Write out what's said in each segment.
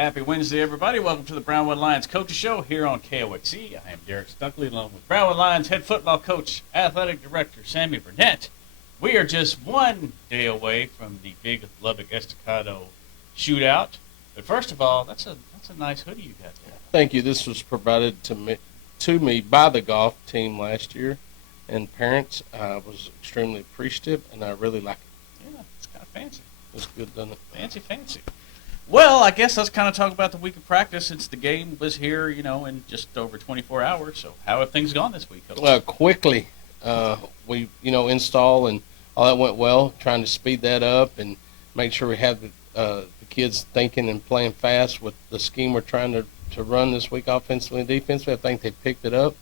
Happy Wednesday, everybody. Welcome to the Brownwood Lions Coaches Show here on KOXE. I am Derek Stuckley, along with Brownwood Lions head football coach, athletic director Sammy Burnett. We are just one day away from the big Lubbock Estacado shootout. But first of all, that's a nice hoodie you got there. Thank you. This was provided to me by the golf team last year, and parents. I was extremely appreciative, and I really like it. Yeah, it's kind of fancy. It's good, doesn't it? Fancy. Well, I guess let's kind of talk about the week of practice since the game was here, in just over 24 hours. So how have things gone this week, Coach? Quickly, we, install and all that went well, trying to speed that up and make sure we have the kids thinking and playing fast with the scheme we're trying to run this week offensively and defensively. I think they picked it up.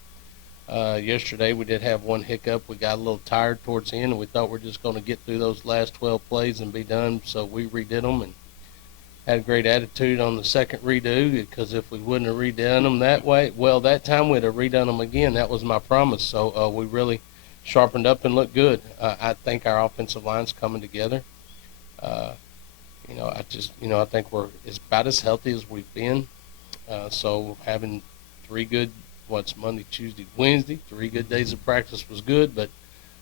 Yesterday we did have one hiccup. We got a little tired towards the end, and we thought we were just going to get through those last 12 plays and be done, so we redid them and had a great attitude on the second redo, because if we wouldn't have redone them that way, well, that time we'd have redone them again. That was my promise. So we really sharpened up and looked good. I think our offensive line's coming together. I think we're about as healthy as we've been. So having three good, Monday, Tuesday, Wednesday, 3 good days of practice was good, but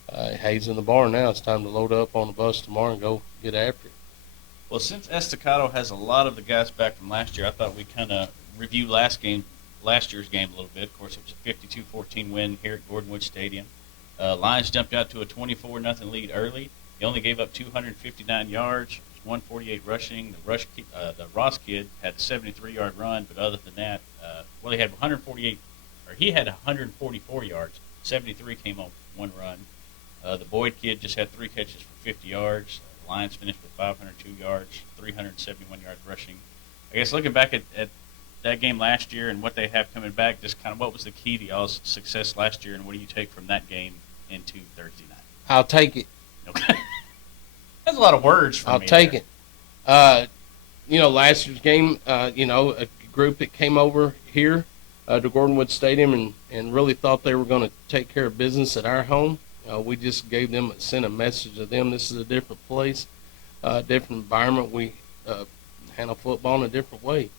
hay's in the barn now. It's time to load up on the bus tomorrow and go get after it. Well, since Estacado has a lot of the guys back from last year, I thought we'd kind of review last year's game a little bit. Of course, it was a 52-14 win here at Gordonwood Stadium. Lions jumped out to a 24-0 lead early. They only gave up 259 yards, 148 rushing. The Ross kid had a 73-yard run, but other than that, he had 144 yards. 73 came on one run. The Boyd kid just had 3 catches for 50 yards. The Lions finished with 502 yards, 371 yards rushing. I guess looking back at that game last year and what they have coming back, just kind of what was the key to y'all's success last year, and what do you take from that game into Thursday night? I'll take it. Okay. That's a lot of words for me. I'll take it. Last year's game, a group that came over here to Gordonwood Stadium and really thought they were going to take care of business at our home. We just sent a message to them. This is a different place, different environment. We handle football in a different way.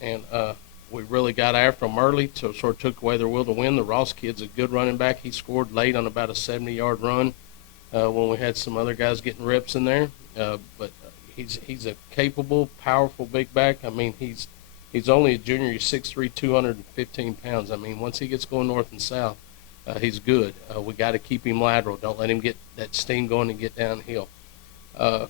We really got after them early, so sort of took away their will to win. The Ross kid's a good running back. He scored late on about a 70-yard run when we had some other guys getting reps in there. But he's a capable, powerful big back. I mean, he's only a junior. He's 6'3", 215 pounds. I mean, once he gets going north and south, he's good. We got to keep him lateral. Don't let him get that steam going and get downhill. I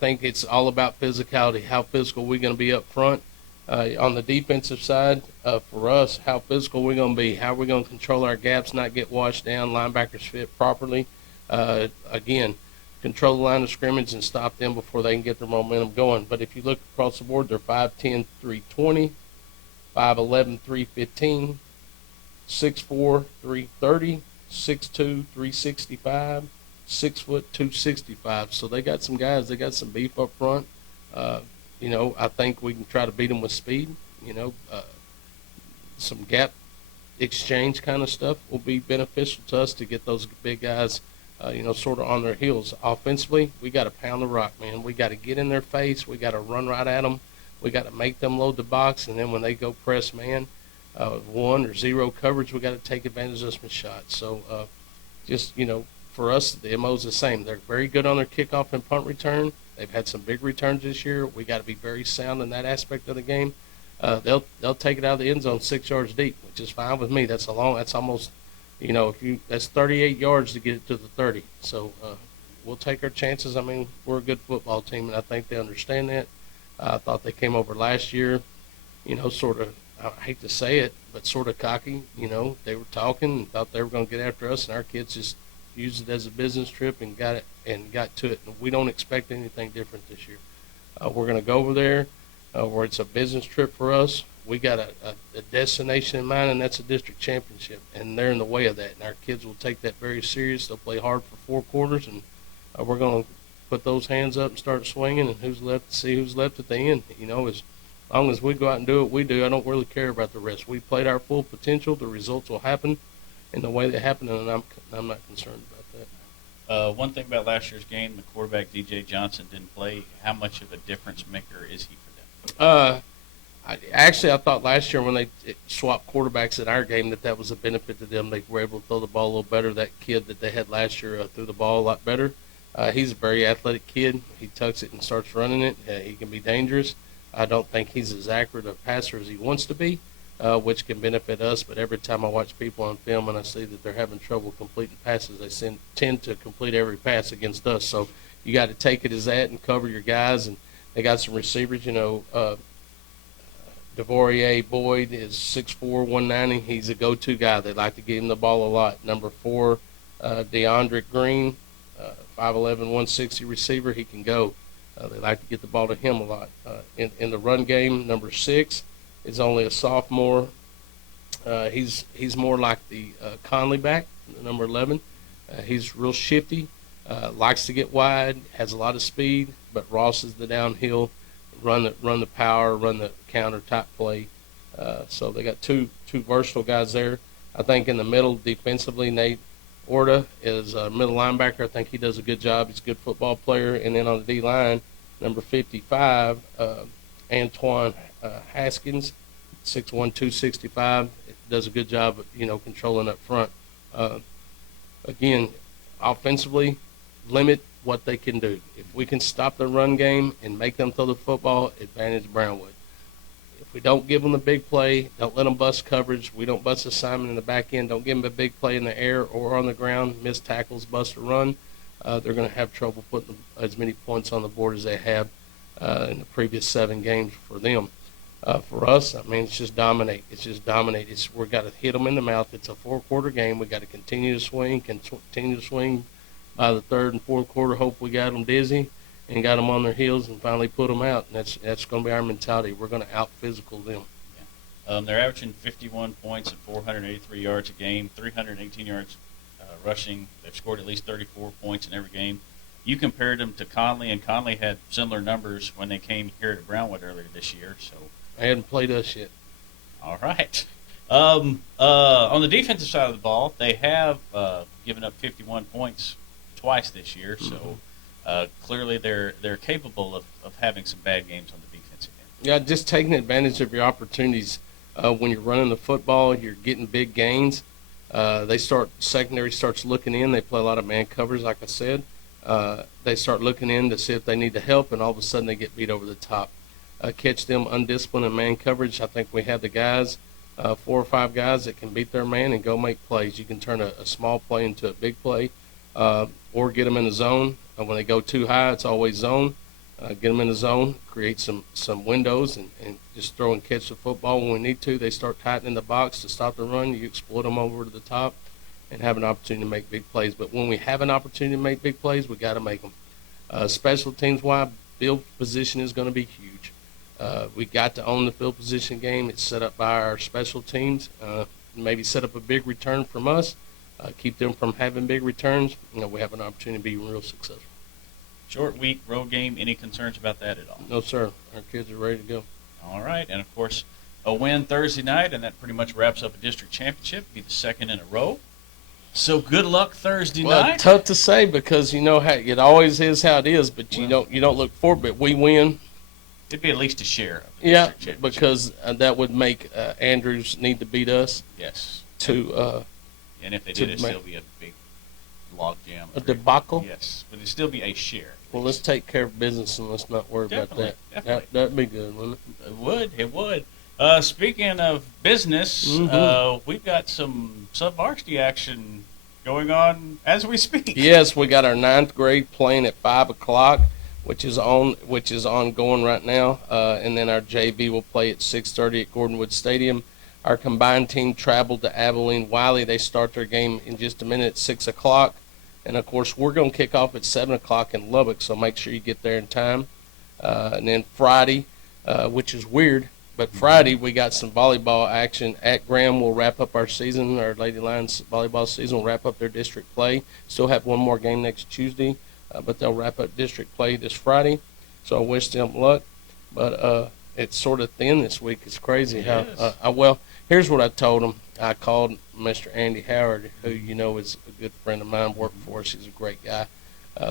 think it's all about physicality. How physical we're going to be up front. On the defensive side, for us, how physical we're going to be. How we're going to control our gaps, not get washed down, linebackers fit properly. Again, control the line of scrimmage and stop them before they can get their momentum going. But if you look across the board, they're 5'10", 320, 5'11", 315, 6'4", 330, 6'2", 365, 6 foot, 265. So they got some guys. They got some beef up front. I think we can try to beat them with speed. Some gap exchange kind of stuff will be beneficial to us to get those big guys, sort of on their heels. Offensively, we got to pound the rock, man. We got to get in their face. We got to run right at them. We got to make them load the box, and then when they go press man, 1 or 0 coverage, we got to take advantage of some shots. So, for us, the MO is the same. They're very good on their kickoff and punt return. They've had some big returns this year. We got to be very sound in that aspect of the game. They'll take it out of the end zone 6 yards deep, which is fine with me. That's almost, that's 38 yards to get it to the 30. So we'll take our chances. I mean, we're a good football team, and I think they understand that. I thought they came over last year, sort of, I hate to say it, but sort of cocky. They were talking and thought they were going to get after us, and our kids just used it as a business trip and got to it. And we don't expect anything different this year. We're going to go over there where it's a business trip for us. We got a destination in mind, and that's a district championship, and they're in the way of that. And our kids will take that very serious. They'll play hard for 4 quarters, and we're going to put those hands up and start swinging, and see who's left at the end. As long as we go out and do what we do, I don't really care about the rest. We played our full potential. The results will happen in the way they happen, and I'm not concerned about that. One thing about last year's game, the quarterback DJ Johnson didn't play. How much of a difference maker is he for them? I thought last year when they swapped quarterbacks in our game that was a benefit to them. They were able to throw the ball a little better. That kid that they had last year threw the ball a lot better. He's a very athletic kid. He tucks it and starts running it. He can be dangerous. I don't think he's as accurate a passer as he wants to be, which can benefit us. But every time I watch people on film and I see that they're having trouble completing passes, they tend to complete every pass against us. So you got to take it as that and cover your guys. And they got some receivers, DeVorier Boyd is 6'4", 190. He's a go-to guy. They like to give him the ball a lot. Number 4, DeAndre Green, 5'11", 160 receiver. He can go. They like to get the ball to him a lot. In the run game, number 6 is only a sophomore. He's more like the Conley back, number 11. He's real shifty, likes to get wide, has a lot of speed, but Ross is the downhill, run the power, run the counter type play. So they got two versatile guys there. I think in the middle defensively, Nate Orta is a middle linebacker. I think he does a good job. He's a good football player. And then on the D line, number 55, Antoine Haskins, 6'1", 265, does a good job of controlling up front. Again, offensively, limit what they can do. If we can stop the run game and make them throw the football, advantage Brownwood. If we don't give them the big play, don't let them bust coverage. We don't bust assignment in the back end. Don't give them a big play in the air or on the ground. Miss tackles, bust a run. They're going to have trouble putting as many points on the board as they have in the previous 7 games for them. For us, it's just dominate. It's just dominate. We've got to hit them in the mouth. It's a 4-quarter game. We've got to continue to swing by the 3rd and 4th quarter. Hope we got them dizzy and got them on their heels and finally put them out. And that's going to be our mentality. We're going to out-physical them. Yeah. They're averaging 51 points and 483 yards a game, 318 yards rushing. They've scored at least 34 points in every game. You compared them to Conley, and Conley had similar numbers when they came here to Brownwood earlier this year. So they hadn't played us yet. All right. On the defensive side of the ball, they have given up 51 points twice this year. So clearly they're capable of having some bad games on the defensive end. Yeah, just taking advantage of your opportunities. When you're running the football, you're getting big gains. Secondary starts looking in. They play a lot of man covers, like I said. They start looking in to see if they need the help, and all of a sudden they get beat over the top. Catch them undisciplined in man coverage. I think we have the guys, 4 or 5 guys that can beat their man and go make plays. You can turn a small play into a big play, or get them in the zone. When they go too high, it's always zone. Get them in the zone, create some windows, and just throw and catch the football when we need to. They start tightening the box to stop the run. You exploit them over to the top and have an opportunity to make big plays. But when we have an opportunity to make big plays, we got to make them. Special teams-wise, field position is going to be huge. We got to own the field position game. It's set up by our special teams. Maybe set up a big return from us. Keep them from having big returns. We have an opportunity to be real successful. Short week, road game. Any concerns about that at all? No, sir. Our kids are ready to go. All right. And, of course, a win Thursday night, and that pretty much wraps up a district championship. Be the 2nd in a row. So good luck Thursday night. Tough to say because how it always is how it is, but you don't look forward. But we win. It'd be at least a share of the district championship. Because that would make Andrews need to beat us. Yes. And if they did, it'd still be a big log jam. A debacle. Yes, but it'd still be a share. Well, let's take care of business and let's not worry about that. Definitely. That'd be good, wouldn't it? It would. Speaking of business, we've got some sub-varsity action going on as we speak. Yes, we got our 9th grade playing at 5 o'clock, which is ongoing right now, and then our JV will play at 6:30 at Gordonwood Stadium. Our combined team traveled to Abilene Wiley. They start their game in just a minute at 6 o'clock. And, of course, we're going to kick off at 7 o'clock in Lubbock, so make sure you get there in time. And then Friday, which is weird, but Friday we got some volleyball action at Graham. We'll wrap up our season. Our Lady Lions volleyball season will wrap up their district play. Still have one more game next Tuesday, but they'll wrap up district play this Friday. So I wish them luck. But it's sort of thin this week. It's crazy It how. is. Well, here's what I told him. I called Mr. Andy Howard, who you know is a good friend of mine, worked for us. He's a great guy.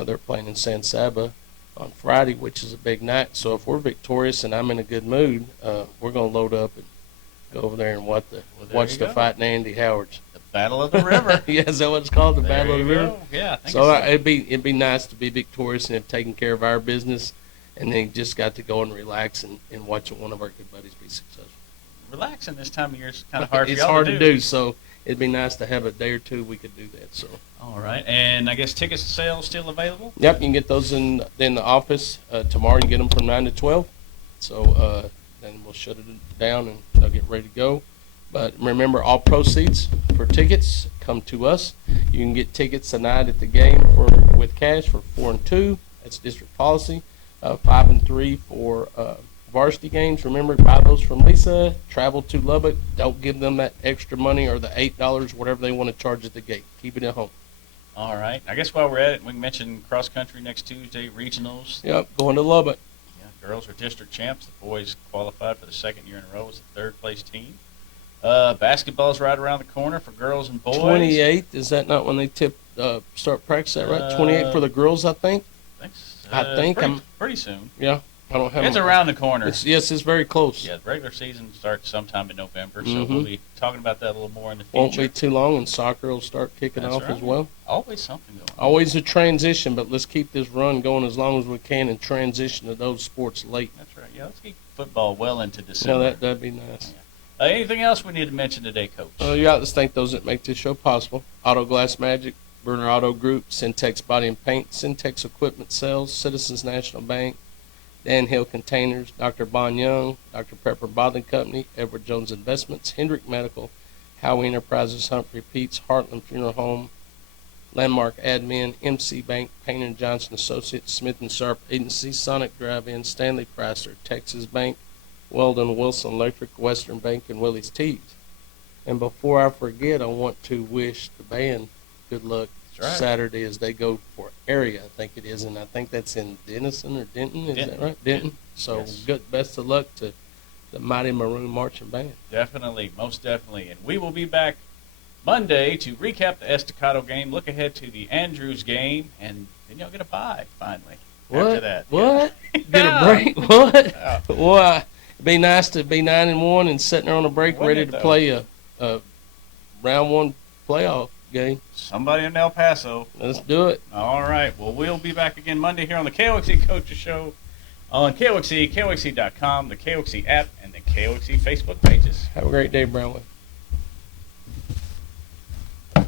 They're playing in San Saba on Friday, which is a big night. So if we're victorious and I'm in a good mood, we're going to load up and go over there and watch the go. fighting Andy Howards. The Battle of the River. Yeah, is that what it's called? The There Battle of the you River? go. Yeah, I think So it's it'd be nice to be victorious and have taken care of our business, and then just got to go and relax and watch one of our good buddies be successful. relaxing this time of year is kind of hard for It's y'all hard to to do. do, so it'd be nice to have a day or two we could do that. So All right, and I guess ticket sales still available? yep, you can get those in the office tomorrow. You can get them from 9 to 12. So then we'll shut it down and they'll get ready to go. But remember, all proceeds for tickets come to us. You can get tickets tonight at the game with cash for 4 and 2. That's district policy. 5 and 3 for varsity games. Remember, buy those from Lisa. Travel to Lubbock. Don't give them that extra money or the $8, whatever they want to charge at the gate. Keep it at home. All right. I guess while we're at it, we can mention cross country next Tuesday, regionals. Yep, going to Lubbock. Yeah, girls are district champs. The boys qualified for the second year in a row as the third place team. Basketball's right around the corner for girls and boys. 28th, is that not when they start practice? Is that right? 28 for the girls, I think. I think pretty soon. Yeah, I don't have. It's around the corner. Yes, it's very close. Yeah, the regular season starts sometime in November, so Mhm. we'll be talking about that a little more in the future. Won't be too long, and soccer will start kicking That's off right. as well. Always something going on. Always a transition, but let's keep this run going as long as we can and transition to those sports late. That's right. Yeah, let's keep football well into So December. that'd be nice. Anything else we need to mention today, Coach? Yeah, let's thank those that make this show possible. Auto Glass Magic, Burner Auto Group, Syntex Body and Paint, Syntex Equipment Sales, Citizens National Bank, Dan Hill Containers, Dr. Bon Young, Dr. Pepper Bottling Company, Edward Jones Investments, Hendrick Medical, Howie Enterprises, Humphrey Pete's, Heartland Funeral Home, Landmark Admin, MC Bank, Payne & Johnson Associates, Smith & Sharp Agency, Sonic Drive-In, Stanley Chrysler, Texas Bank, Weldon Wilson Electric, Western Bank, and Willie's Teas. And before I forget, I want to wish the band good luck That's right. Saturday as they go for area, I think it is, and I think that's in Denison or Denton, is that right? Denton. So Yes. good, best of luck to the Mighty Maroon Marching Band. Definitely, most definitely. And we will be back Monday to recap the Estacado game, look ahead to the Andrews game, and then y'all get a bye, finally. After that. What? Yeah. Get a break? What? Yeah. Why? It'd be nice to be 9-1 and sitting there on a break, Wouldn't ready it, to though? play a round one playoff game. Somebody in El Paso. Let's do it. All right. Well, we'll be back again Monday here on the KOXC Coaches Show on KOXC, KOXC.com, the KOXC app, and the KOXC Facebook pages. Have a great day, Brownwood.